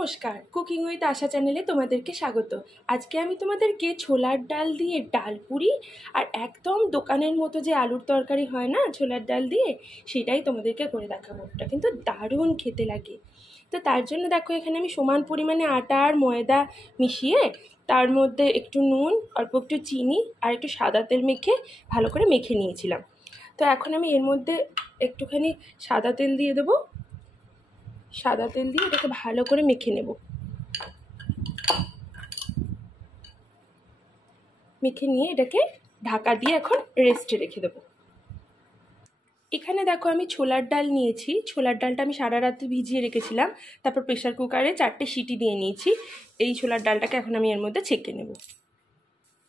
নমস্কার, cooking with আশা চ্যানেলে তোমাদেরকে স্বাগত। আজকে আমি তোমাদেরকে ছোলার ডাল দিয়ে ডাল পুরি আর একদম দোকানের মতো যে আলুর তরকারি হয় না ছোলার ডাল দিয়ে, সেটাই তোমাদেরকে করে দেখাবো। ওটা কিন্তু দারুণ খেতে লাগে। তো তার জন্য দেখো, এখানে আমি সমান পরিমাণে আটা আর ময়দা মিশিয়ে তার মধ্যে একটু নুন, অল্প একটু চিনি আর একটু সাদা তেল মেখে ভালো করে মেখে নিয়েছিলাম। তো এখন আমি এর মধ্যে একটুখানি সাদা তেল দিয়ে দেবো। সাদা তেল দিয়ে এটাকে ভালো করে মেখে নেব। মেখে নিয়ে এটাকে ঢাকা দিয়ে এখন রেস্টে রেখে দেবো। এখানে দেখো, আমি ছোলার ডাল নিয়েছি। ছোলার ডালটা আমি সারা রাত্রি ভিজিয়ে রেখেছিলাম, তারপর প্রেশার কুকারে 4টে সিটি দিয়ে নিয়েছি। এই ছোলার ডালটাকে এখন আমি এর মধ্যে ছেঁকে নেব।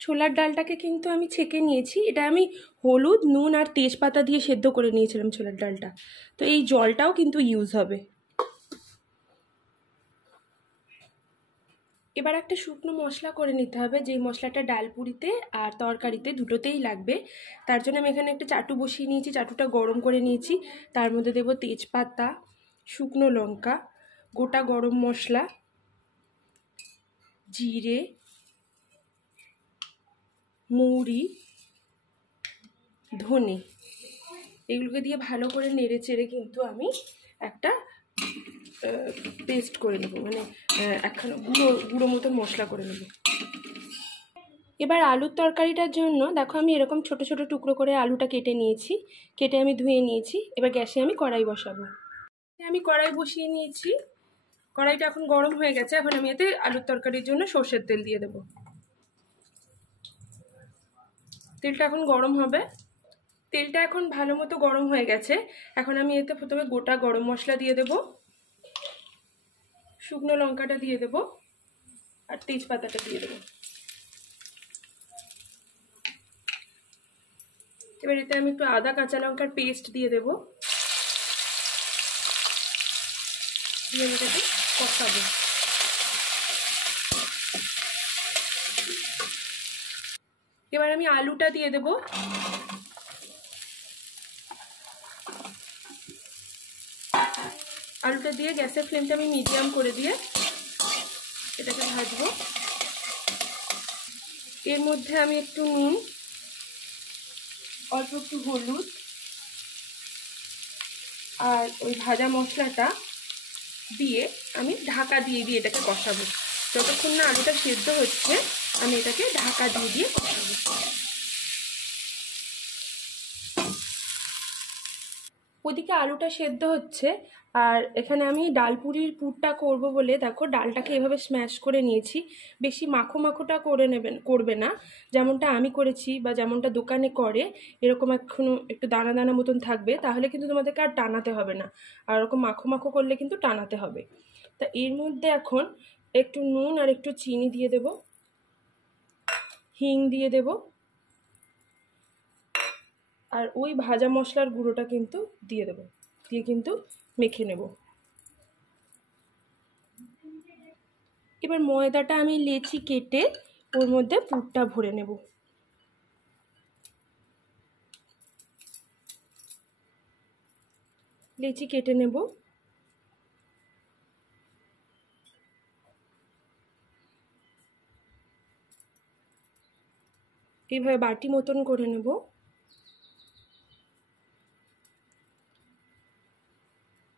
ছোলার ডালটাকে কিন্তু আমি ছেঁকে নিয়েছি। এটা আমি হলুদ, নুন আর তেজপাতা দিয়ে সেদ্ধ করে নিয়েছিলাম ছোলার ডালটা। তো এই জলটাও কিন্তু ইউজ হবে। এবার একটা শুকনো মশলা করে নিতে হবে, যেই মশলাটা ডাল পুরিতে আর তরকারিতে দুটোতেই লাগবে। তার জন্য আমি এখানে একটা চাটু বসিয়ে নিয়েছি, চাটুটা গরম করে নিয়েছি। তার মধ্যে দেব তেজপাতা, শুকনো লঙ্কা, গোটা গরম মশলা, জিরে, মৌরি, ধনে। এগুলোকে দিয়ে ভালো করে নেড়ে চেড়ে কিন্তু আমি একটা পেস্ট করে নেব, মানে একখানা গুঁড়ো মতন মশলা করে নেব। এবার আলুর তরকারিটার জন্য দেখো, আমি এরকম ছোট ছোট টুকরো করে আলুটা কেটে নিয়েছি। কেটে আমি ধুয়ে নিয়েছি। এবার গ্যাসে আমি কড়াই বসাবো। আমি কড়াই বসিয়ে নিয়েছি। কড়াইটা এখন গরম হয়ে গেছে। এখন আমি এতে আলুর তরকারির জন্য সর্ষের তেল দিয়ে দেবো। তেলটা এখন গরম হবে। তেলটা এখন ভালো মতো গরম হয়ে গেছে। এখন আমি এতে প্রথমে গোটা গরম মশলা দিয়ে দেবো, শুকনো লঙ্কাটা দিয়ে দেবো আর তেজপাতাটা দিয়ে দেবো। এবার এতে আমি একটু আদা কাঁচা লঙ্কার পেস্ট দিয়ে দেবো। দিয়ে আমি এটাকে কষাবো। এবার আমি আলুটা দিয়ে দেবো। আলুটা দিয়ে গ্যাসের ফ্লেমটা আমি মিডিয়াম করে দিয়ে এটাকে ভাজবো। এর মধ্যে আমি একটু নুন, অল্প একটু হলুদ আর ওই ভাজা মশলাটা দিয়ে আমি ঢাকা দিয়ে দিয়ে এটাকে কষাবো। যতক্ষণ না আলুটা সেদ্ধ হচ্ছে আমি এটাকে ঢাকা দিয়ে দিয়ে কষাবো। ওদিকে আলুটা সেদ্ধ হচ্ছে আর এখানে আমি ডাল পুরির পুরটা করব বলে দেখো, ডালটাকে এভাবে স্ম্যাশ করে নিয়েছি। বেশি মাখো মাখোটা করবে না, যেমনটা আমি করেছি বা যেমনটা দোকানে করে এরকম এখনো একটু দানা দানা মতন থাকবে। তাহলে কিন্তু তোমাদেরকে আর টানাতে হবে না। আর এরকম মাখো মাখো করলে কিন্তু টানাতে হবে। তা এর মধ্যে এখন একটু নুন আর একটু চিনি দিয়ে দেব, হিং দিয়ে দেব আর ওই ভাজা মশলার গুঁড়োটা কিন্তু দিয়ে দেবো। দিয়ে কিন্তু মেখে নেব। এবার ময়দাটা আমি লেচি কেটে ওর মধ্যে পুরটা ভরে নেব। লেচি কেটে নেব। এইভাবে বাটি মতন করে নেব।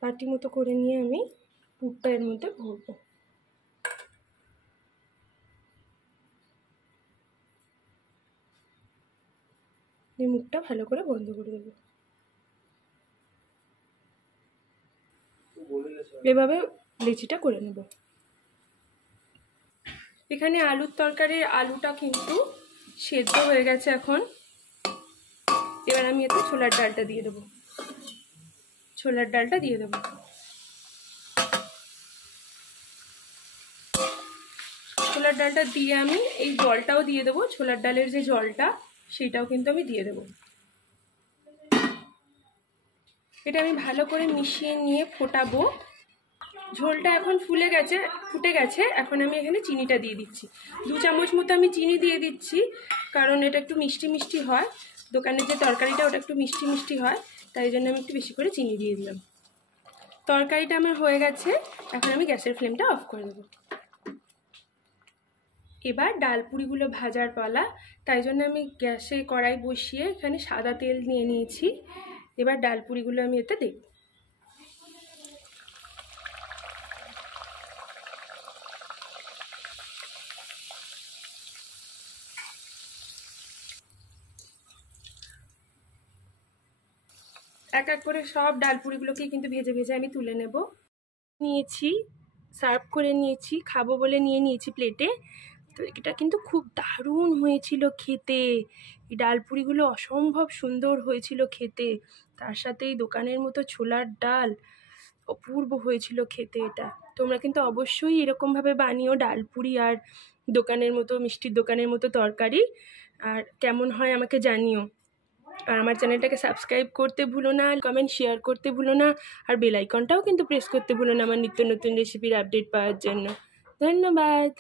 বাটি মতো করে নিয়ে আমি পুরটা এর মধ্যে ভরবো। এই মুখটা ভালো করে বন্ধ করে দেবো। এভাবে লেচিটা করে নেব। এখানে আলুর তরকারির আলুটা কিন্তু সেদ্ধ হয়ে গেছে এখন। এবার আমি এতে ছোলার ডালটা দিয়ে দেবো। ছোলার ডালটা দিয়ে দেবো। ছোলার ডালটা দিয়ে আমি এই জলটাও দিয়ে দেবো। ছোলার ডালের যে জলটা সেটাও কিন্তু আমি দিয়ে দেবো। এটা আমি ভালো করে মিশিয়ে নিয়ে ফোটাবো। ঝোলটা এখন ফুটে গেছে। এখন আমি এখানে চিনিটা দিয়ে দিচ্ছি। 2 চামচ মতো আমি চিনি দিয়ে দিচ্ছি, কারণ এটা একটু মিষ্টি মিষ্টি হয়। দোকানের যে তরকারিটা ওটা একটু মিষ্টি মিষ্টি হয়, তাই জন্য আমি একটু বেশি করে চিনি দিয়ে দিলাম। তরকারিটা আমার হয়ে গেছে, এখন আমি গ্যাসের ফ্লেমটা অফ করে দেবো। এবার ডালপুরিগুলো ভাজার পালা, তাই জন্য আমি গ্যাসে কড়াই বসিয়ে এখানে সাদা তেল নিয়ে নিয়েছি। এবার ডালপুরিগুলো আমি এতে দেব। এক এক করে সব ডালপুরিগুলোকে কিন্তু ভেজে ভেজে আমি তুলে নেব। নিয়েছি, সার্ভ করে নিয়েছি, খাবো বলে নিয়ে নিয়েছি প্লেটে। তো এটা কিন্তু খুব দারুণ হয়েছিল খেতে, এই ডালপুরিগুলো অসম্ভব সুন্দর হয়েছিল খেতে। তার সাথে এই দোকানের মতো ছোলার ডাল, অপূর্ব হয়েছিল খেতে এটা। তোমরা কিন্তু অবশ্যই এরকমভাবে বানিও ডালপুরি আর দোকানের মতো, মিষ্টির দোকানের মতো তরকারি। আর কেমন হয় আমাকে জানিও। আর আমার চ্যানেলটাকে সাবস্ক্রাইব করতে ভুলো না, কমেন্ট শেয়ার করতে ভুলো না, আর বেল আইকনটাও কিন্তু প্রেস করতে ভুলো না আমার নিত্য নতুন রেসিপির আপডেট পাওয়ার জন্য। ধন্যবাদ।